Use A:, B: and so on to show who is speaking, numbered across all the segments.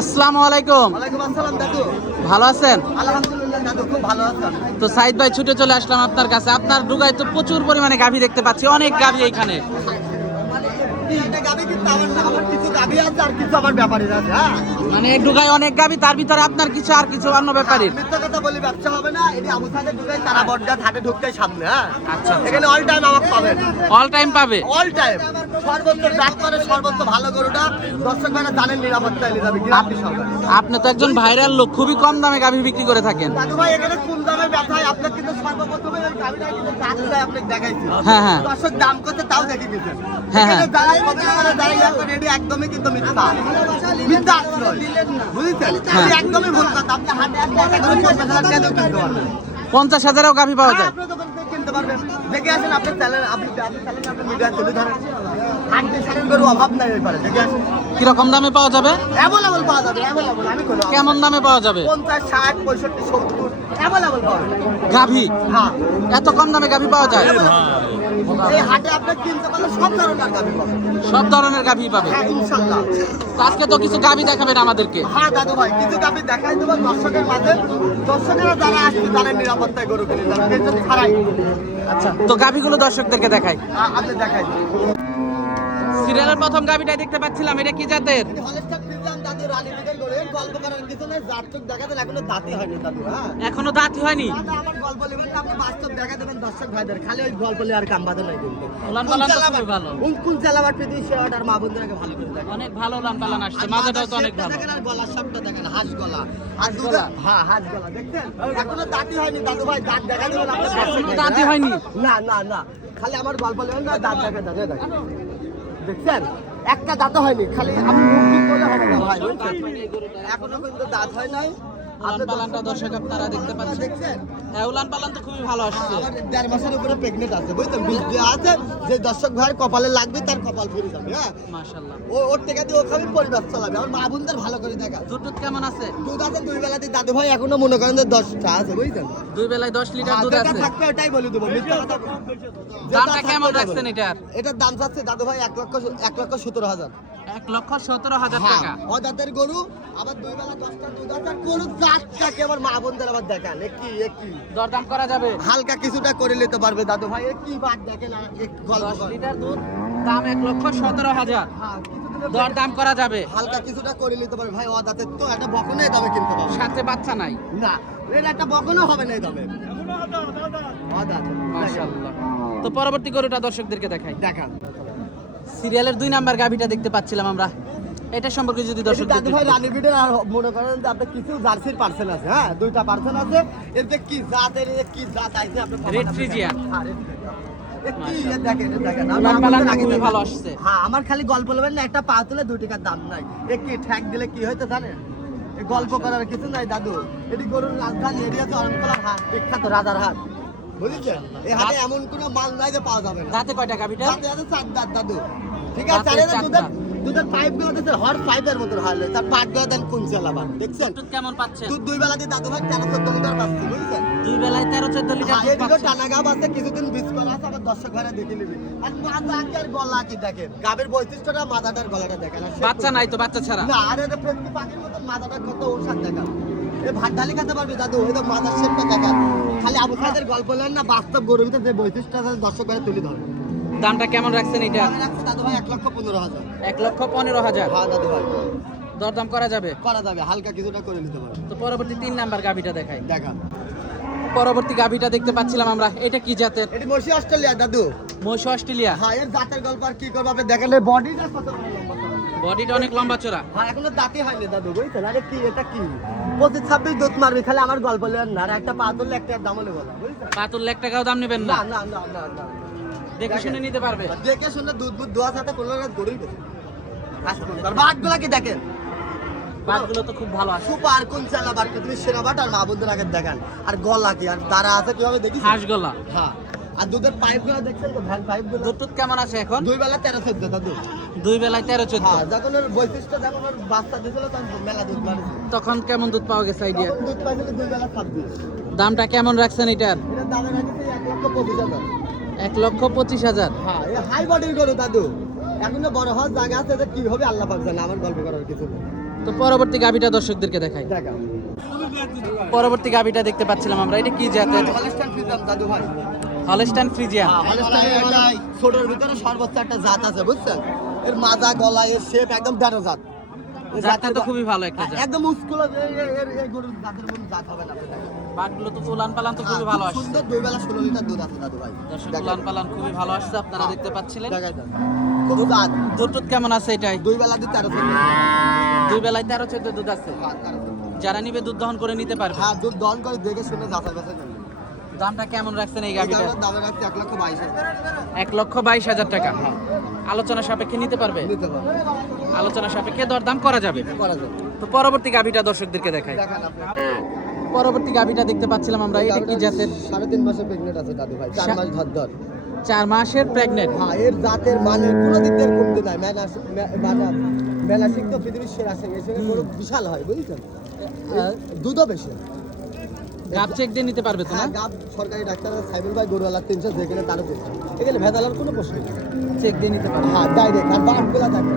A: আসসালামু আলাইকুম। ভালো আছেন? তো সাইদ ভাই ছুটে চলে আসলাম আপনার কাছে। আপনার ডুগায় তো প্রচুর পরিমাণে গাভী দেখতে পাচ্ছি অনেক গাভী এখানে
B: মানে
A: ডুগায় অনেক গাভী তার ভিতরে আপনার কিছু আর কিছু অন্য ব্যাপারীর
B: মিথ্যা কথা বলি ব্যবসা হবে না এটি আবু সাহেব ঢুকাই তারা বটগাছ হাটে ঢুকতেই সামনে হ্যাঁ?
A: আচ্ছা।
B: এখানে অল টাইম আমাকে পাবেন।
A: অল টাইম পাবে?
B: অল টাইম সর্বোচ্চ ডাক্তারের সর্বোচ্চ ভালো গরুটা দর্শক ভাইরা জানেন নিরাপত্তা এলে যাবে গ্যারান্টি
A: আপনি তো একজন ভাইরাল লোক খুবই কম দামে গাভী বিক্রি করে থাকেন।
B: দাদু ভাই এখানে কোন দামে ব্যথায় আপনার কিন্তু সর্বপ্রথমে ওই গাড়িটা কিন্তু দাদুটা আপনাকে দেখাইছি।
A: হ্যাঁ, হ্যাঁ।
B: দর্শক দাম করতে তাও দেখে
A: হ্যাঁ, হ্যাঁ।
B: দাঁড়াই কত করে দাঁড়াই এখন এটি একদমই কিন্তু মিথ্যা। মিথ্যা আশ্রয়। বুঝেছেন?
A: হ্যাঁ।
B: একদমই ভুল কথা। আপনি পঞ্চাশ
A: হাজারও গাভী পাওয়া যায়।
B: কিনতে পারবেন। দেখে আসেন আপনার চ্যানেল আপনি আপনি চ্যানেল আপনার মিডিয়া তুলে ধরেন। হাট দিয়ে গরু অভাব নাই ওই পারে দেখে আসেন।
A: কীরকম দামে পাওয়া যাবে?
B: অ্যাভেলেবল পাওয়া যাবে অ্যাভেলেবল আমি কোনো
A: কেমন দামে পাওয়া যাবে?
B: পঞ্চাশ ষাট পঁয়ষট্টি সত্তর অ্যাভেলেবল পাওয়া যাবে।
A: গাভী?
B: হ্যাঁ।
A: এত কম দামে গাভী পাওয়া যায়?
B: এই হাটে কিনতে পারলে সব ধরনের গাভি পাবেন।
A: সব ধরনের গাভী পাবে?
B: হ্যাঁ
A: আজকে তো কিছু গাভী দেখাবেন আমাদেরকে।
B: হ্যাঁ দাদু ভাই কিছু গাভি দেখাই দেবো দর্শকের মাঝে। দর্শকেরা যারা আসবে তারা নিরাপত্তায় গরু কিনে যাবে। ছাড়াই।
A: আচ্ছা তো গাভীগুলো দর্শকদেরকে দেখাই।
B: আপনি দেখাই
A: সিরিয়ালের প্রথম গাভীটাই দেখতে পাচ্ছিলাম এটা কি জাতের
B: দেখা এখনও দাঁতই হয়নি দাদু হ্যাঁ
A: এখনও দাঁতই হয়নি
B: দাদা, আমার গল্প নেবেন না, আপনি বাস্তব দেখা দেবেন দর্শক ভাইদের খালি ওই গল্প নিয়ে আর কাম বাঁধে নাই কিন্তু
A: উলান
B: কোন
A: পালান তো
B: চালাবার-
A: খুবই ভালো।
B: কোন- কোন চালাবার পৃথিবী সে অর্ডার মা বন্ধুরাকে ভালো করে দেখেন
A: অনেক ভালো লান আসছে মাজাটাও তো অনেক ভালো
B: দেখেন আর দেখেন, হাঁস গলা। আর
A: গলা?
B: হ্যাঁ, হাঁস গলা, দেখছেন? এখনও দাঁতই হয়নি, দাদু ভাই, দাঁত দেখা দেবেন
A: দাঁতই
B: হ্যাঁ?
A: হয়নি?
B: না, না, না। খালি আমার গল্প নেবেন না, দাঁত দেখা এই দেখেন। দেখছেন? একটা দাঁত হয়নি, খালি আমি মুক্তি করলে হবে না ভাই? এখনও কিন্তু দাঁত হয় নাই।
A: উলান পালানটা দর্শক আপনারা দেখতে পাচ্ছেন। হ্যাঁ উলান পালান তো খুবই ভালো আসছে।
B: দেড় মাসের উপরে প্রেগনেন্ট আছে বুঝছেন? আছে যে দর্শক ভাইয়ের কপালে লাগবে তার কপাল ফিরে যাবে হ্যাঁ?
A: মাশাআল্লাহ।
B: ও ওর থেকে দিয়ে ওখানে পরিবার চালাবে। আমার মা বোনদের ভালো করে দেখা।
A: দুধ কেমন আছে?
B: দুধ আছে দুই বেলাতে দাদু ভাই এখনও মনে করেন যে দশটা আছে বুঝছেন?
A: দুই বেলায় দশ লিটার দুধ আছে।
B: থাকবে ওটাই বলে দেবো মিথ্যা কথা
A: দামটা কেমন রাখছেন এটার?
B: এটার দাম চাচ্ছে দাদু ভাই এক লক্ষ এক লক্ষ সতেরো হাজার।
A: এক লক্ষ সতেরো হাজার
B: হ্যাঁ,
A: টাকা।
B: গরু? আবার দুই বেলা দশটা দুধ আছে আর জাতটাকে আমার মা বোনদের আবার দেখান। কি কি?
A: দরদাম করা যাবে।
B: হালকা কিছুটা করে নিতে পারবে দাদু ভাই। কি বাদ দেখেন
A: দশ লিটার দুধ দাম এক লক্ষ সতেরো হাজার।
B: হ্যাঁ,
A: দরদাম করা যাবে।
B: হালকা কিছুটা করে নিতে পারবে। ভাই অদাতের তো একটা বকনে দামে কিনতে পারবে।
A: সাথে বাচ্চা নাই।
B: না একটা বকনও হবে না এই দামে। অদাত
A: মাশাআল্লাহ তো পরবর্তী গরুটা দর্শকদেরকে দেখাই।
B: দেখান।
A: সিরিয়ালের দুই নাম্বার গাভিটা দেখতে পাচ্ছিলাম আমরা। এটা সম্পর্কে যদি
B: এটি
A: দর্শকদের
B: দাদু ভাই রানী বিটের আর মনে করেন যে আপনার কিছু জার্সির পার্সেল আছে হ্যাঁ? দুইটা পার্সেল আছে। এর যে কি জাত এর যে কি জাত আইছে আপনি। হ্যাঁ, আমার খালি গল্প না একটা পা তুলে দুই টাকার দাম নাই। এ কি ঠ্যাক দিলে কি হইতে জানেন? এ গল্প করার কিছু নাই দাদু। এটি গরুর রাজধানী এরিয়া তো অরণকলার হাট বিখ্যাত রাজার হাট। বুঝেছেন? এই হাটে এমন কোনো মাল নাই যে পাওয়া যাবে না।
A: দাঁতে কয়টা গাভিটা?
B: দাঁতে চার দাঁত দাদু। ঠিক আছে
A: চার
B: দুধের দুধের পাইপগুলো দিচ্ছে হর্স পাইপের মতো হারলে তার পাটগুলো দেন আবার দেখছেন?
A: দুধ কেমন পাচ্ছেন
B: দুধ দুই বেলা দিয়ে দাদু ভাই তেরো চোদ্দ লিটার পাচ্ছি বুঝছেন?
A: দুই বেলায় তেরো চোদ্দ লিটার
B: হ্যাঁ,
A: দুধ
B: টানা গাব আছে কিছুদিন বীজ করা আছে আবার দর্শক ঘরে দেখে নিবি। আর আর গলা কি দেখেন গাবের বৈশিষ্ট্যটা মাথাটার গলাটা দেখেন
A: বাচ্চা নাই তো বাচ্চা ছাড়া।
B: না আর এটা প্রত্যেক পাখির মতন মাথাটা কত ওষাদ দেখান এ ভাত ঢালি খেতে পারবি দাদু ওই তো মাথার শেপটা দেখান খালি আবু গল্প না বাস্তব ভিতরে যে দর্শক ঘরে তুলে ধরে।
A: দামটা কেমন রাখছেন এটা?
B: আমি রাখছি দাদু ভাই এক লক্ষ পনেরো হাজার।
A: এক লক্ষ পনেরো হাজার?
B: হ্যাঁ দাদু ভাই।
A: দরদাম করা যাবে?
B: করা যাবে হালকা কিছুটা করে নিতে পারবে
A: তো পরবর্তী তিন নাম্বার গাভিটা দেখাই।
B: দেখান।
A: পরবর্তী গাভিটা দেখতে পাচ্ছিলাম আমরা। এটা কি জাতের?
B: এটা মসি অস্ট্রেলিয়া দাদু।
A: মহিষ অস্ট্রেলিয়া।
B: হ্যাঁ এর জাতের গল্প আর কি করব আপনি দেখেন বডিটা কত।
A: বডিটা অনেক লম্বা চড়া
B: হ্যাঁ এখনও দাঁতই হয়নি দাদু বুঝছেন? আরে কি এটা কি? পঁচিশ ছাব্বিশ দুধ মারবি খালি আমার গল্প লেন না। আর একটা পা তুললে একটা দাম হলে বলা
A: পাতুল লাখ টাকাও দাম নেবেন না
B: না না না না।
A: দেখে শুনে নিতে পারবে।
B: দেখে শুনে দুধ বুধ দোয়া সাথে কোনো রাত গরুই বেশি বাটগুলা কি দেখেন?
A: বাটগুলো তো খুব ভালো আসে
B: সুপার কোন চালা বাট তুমি সেরা বাট আর মা বন্ধুর আগে দেখান। আর গলা কি আর তারা আছে কীভাবে দেখি?
A: হাঁস গলা।
B: হ্যাঁ। আর দুধের পাইপগুলো দেখছেন তো ভ্যান পাইপগুলো
A: দুধ টুধ কেমন আছে এখন?
B: দুই বেলা তেরো চোদ্দ দাদু
A: দুই বেলায় তেরো চোদ্দ।
B: হ্যাঁ যখন ওর বৈশিষ্ট্য যখন ওর বাচ্চা দিয়েছিল তখন মেলা দুধ মারেছে
A: তখন কেমন দুধ পাওয়া গেছে আইডিয়া
B: দুধ পাইছিল দুই বেলা ছাব্বিশ
A: দামটা কেমন রাখছেন এটার?
B: এটার দামে রাখেছে এক লক্ষ পঁচিশ হাজার।
A: এক লক্ষ পঁচিশ হাজার।
B: হ্যাঁ হাই বডির গরু দাদু। এখনও বড় হওয়ার জায়গা আছে কি হবে আল্লাহ পাক জানে? আমার গল্প করার কিছু
A: তো পরবর্তী গাভিটা দর্শকদেরকে দেখাই। পরবর্তী গাভিটা দেখতে পাচ্ছিলাম আমরা। এটা কি জাতের?
B: হলস্টাইনের একটা ছোটর ভিতরে সর্বোচ্চ একটা জাত আছে বুঝছেন? এর মাজা গলা এর শেপ একদম বেরো জাত।
A: জাতটা তো খুবই ভালো একটা জাত।
B: একদম উস্কুল এই গরুর জাতের মধ্যে জাত হবে না দেখেন।
A: তো উলান পালান তো খুবই
B: হ্যাঁ,
A: ভালো আসছে।
B: সুন্দর দুই বেলা ষোলো লিটার দুধ আছে দাদু ভাই।
A: দর্শক উলান পালান খুবই ভালো আসছে আপনারা দেখতে পাচ্ছিলেন।
B: খুব জাত
A: দুধ টুধ কেমন আছে এটাই?
B: দুই বেলা দিয়ে তেরো
A: দুই বেলায় তেরো চোদ্দ দুধ আছে।
B: হ্যাঁ।
A: যারা নিবে দুধ দহন করে নিতে পারবে।
B: হ্যাঁ দুধ দহন করে দেখে শুনে যাচাই বাছাই
A: দামটা কেমন রাখছেন এই
B: গাভিটার দামে রাখছি এক লক্ষ বাইশ হাজার।
A: এক লক্ষ বাইশ হাজার টাকা। আলোচনা সাপেক্ষে নিতে পারবে? আলোচনা সাপেক্ষে দরদাম করা যাবে।
B: করা যাবে।
A: তো পরবর্তী গাভিটা দর্শকদেরকে দেখাই।
B: আপনি।
A: পরবর্তী গাভিটা দেখতে পাচ্ছিলাম আমরা এটা কি জাতের?
B: সাড়ে তিন মাসের প্রেগনেন্ট আছে দাদু ভাই চার মাস ধর ধর।
A: চার মাসের প্রেগনেন্ট
B: হ্যাঁ এর জাতের মানের কোনো দিক দিয়ে কমতে নাই মানে ম্যানাসিক তো পৃথিবীর সেরা এসে গরু বিশাল হয় বুঝছেন দুধও বেশি।
A: গাব চেক দিয়ে নিতে পারবে তো না?
B: হ্যাঁ গাব সরকারি ডাক্তার সাইবুল ভাই গরুওয়ালার তিনশো যেখানে তারও এখানে ভেজালার কোনো প্রশ্ন
A: চেক দিয়ে নিতে পারবে।
B: হ্যাঁ ডাইরেক্ট আর বাঘগুলা থাকে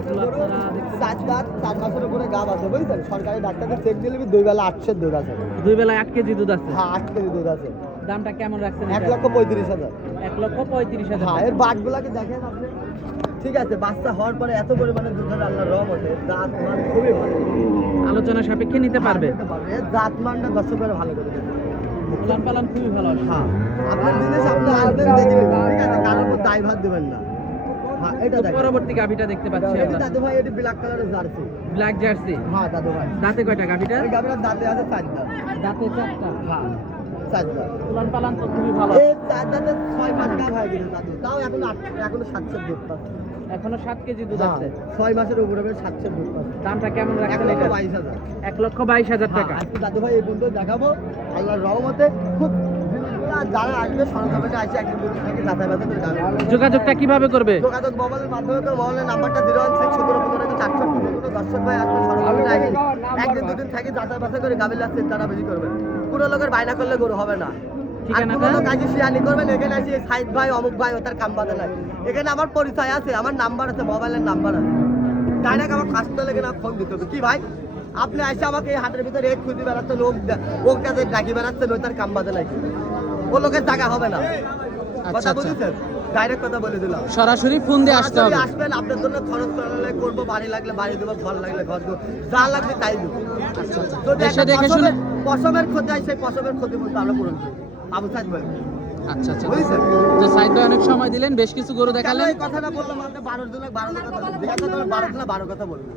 B: আছে দ্বিতীয়
A: বাঘগুলো
B: গরু,
A: আপনারা
B: চার দাঁত চার মাসের উপরে গাব আছে বুঝছেন? সরকারি ডাক্তারকে চেক দিলে দুই বেলা আটশো দুধ আছে।
A: দুই বেলায় আট কেজি দুধ আছে?
B: হ্যাঁ আট কেজি দুধ আছে।
A: দামটা কেমন রাখছেন
B: এক লক্ষ পঁয়ত্রিশ হাজার।
A: এক লক্ষ পঁয়ত্রিশ হাজার
B: হ্যাঁ এর বাঘগুলাকে দেখেন আপনি। ঠিক আছে বাচ্চা হওয়ার পরে এত পরিমাণে দুধের আল্লাহ রহমতে দাঁত মান খুবই ভালো।
A: আলোচনা সাপেক্ষে নিতে পারবে।
B: নিতে পারবে। মানটা দর্শকের ভালো করে
A: উলান খুবই ভালো।
B: হ্যাঁ আপনার জিনিস আপনি আসবেন দেখে ঠিক আছে কারোর উপর দায় ভাত দেবেন না। হ্যাঁ এটা দেখেন।
A: পরবর্তী গাভিটা দেখতে পাচ্ছি আমরা।
B: দাদু ভাই এটি ব্ল্যাক কালারের জার্সি।
A: Black jersey?
B: হ্যাঁ দাদু ভাই।
A: দাঁতে কয়টা
B: এই গাভীর দাঁতে আছে চার দাঁতে
A: চারটা?
B: হ্যাঁ চার
A: উলান পালান তো খুবই ভালো।
B: এই চার ছয় মাস গাভ হয়ে গেছে দাদু। তাও এখন এখনও সাতশো দুধ পাচ্ছে।
A: এখনও সাত কেজি দুধ আছে?
B: ছয় মাসের উপরে সাতশো দুধ পাচ্ছে।
A: দামটা কেমন
B: এক লক্ষ
A: এটা?
B: বাইশ হাজার।
A: এক লক্ষ বাইশ হাজার টাকা।
B: দাদু ভাই এই বন্ধু দেখাবো। আল্লাহর রহমতে খুব যারা আসবে সরকারকে আসে একদিন দুদিন থেকে যাতায়াত করে যাবে।
A: যোগাযোগটা কীভাবে করবে?
B: যোগাযোগ মোবাইলের মাধ্যমে করে মোবাইলের নাম্বারটা জিরো ওয়ান সিক্স সতেরো পনেরো চারশো পনেরো দর্শক ভাই আসবে সরকারকে আসে। একদিন দুদিন থেকে যাতায়াত বাতায়াত করে গাবিল আসছেন তারা বেশি করবেন কোনো লোকের বায়না করলে গরু হবে না। আর
A: ঠিকানাটা?
B: কোনো লোক আগে শিয়ানি করবেন এখানে আসি সাইদ ভাই অমুক ভাই ও তার কাম বাদে নাই। এখানে আমার পরিচয় আছে আমার নাম্বার আছে মোবাইলের নাম্বার আছে। ডাইরেক্ট আমার কাজটা লেগে না ফোন দিতে হবে। কি ভাই? আপনি আসে আমাকে হাটের ভিতরে এক খুঁজে বেড়াচ্ছে লোক ও কাজে ডাকি বেড়াচ্ছে ওই তার কাম বাদে নাই। ও লোকের জায়গা হবে না।
A: আচ্ছা,
B: কথা
A: আচ্ছা।
B: ডাইরেক্ট কথা বলে দিলাম।
A: সরাসরি ফোন দিয়ে আসতে হবে।
B: আসবেন আপনার জন্য খরচ করব বাড়ি লাগলে বাড়ি দেবো ঘর লাগলে ঘর দেবো। যা লাগবে তাই দেবো। যদি একটা
A: দেখে শুনে
B: পশমের ক্ষতি হয় সেই পশমের ক্ষতি বলতে আমরা পূরণ করি। আবু সাইদ
A: আচ্ছা আচ্ছা। তো সাইদ ভাই অনেক সময় দিলেন বেশ কিছু গরু দেখালেন।
B: এই কথাটা বললাম? আপনি জন কথা জন বারো কথা বলবেন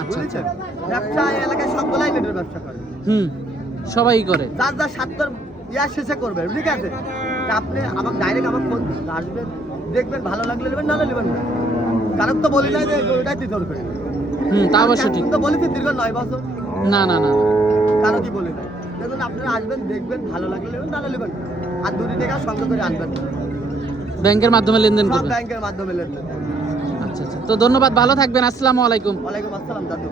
A: আচ্ছা
B: ব্যবসা এলাকায় নেটের ব্যবসা করে।
A: হুম সবাই করে।
B: যার যার স্বার্থর ইয়া শেষে করবে ঠিক আছে? আপনি আমাকে ডাইরেক্ট আমার ফোন আসবেন দেখবেন ভালো লাগলে নেবেন নাহলে নেবেন না। কারণ তো বলি নাই যে ওইটাই তিতর করে
A: হুম তা অবশ্য ঠিক।
B: তো বলেছি দীর্ঘ নয় বছর।
A: না না না
B: কারও কি বলি নাই? দেখুন আপনারা আসবেন দেখবেন ভালো লাগলে নেবেন নাহলে নেবেন না। আর দুটি টাকা সঙ্গে করে আনবেন
A: ব্যাংকের মাধ্যমে লেনদেন করবেন।
B: ব্যাংকের মাধ্যমে লেনদেন।
A: আচ্ছা আচ্ছা। তো ধন্যবাদ ভালো থাকবেন। আসসালামু আলাইকুম।
B: ওয়ালাইকুম আসসালাম দাদু।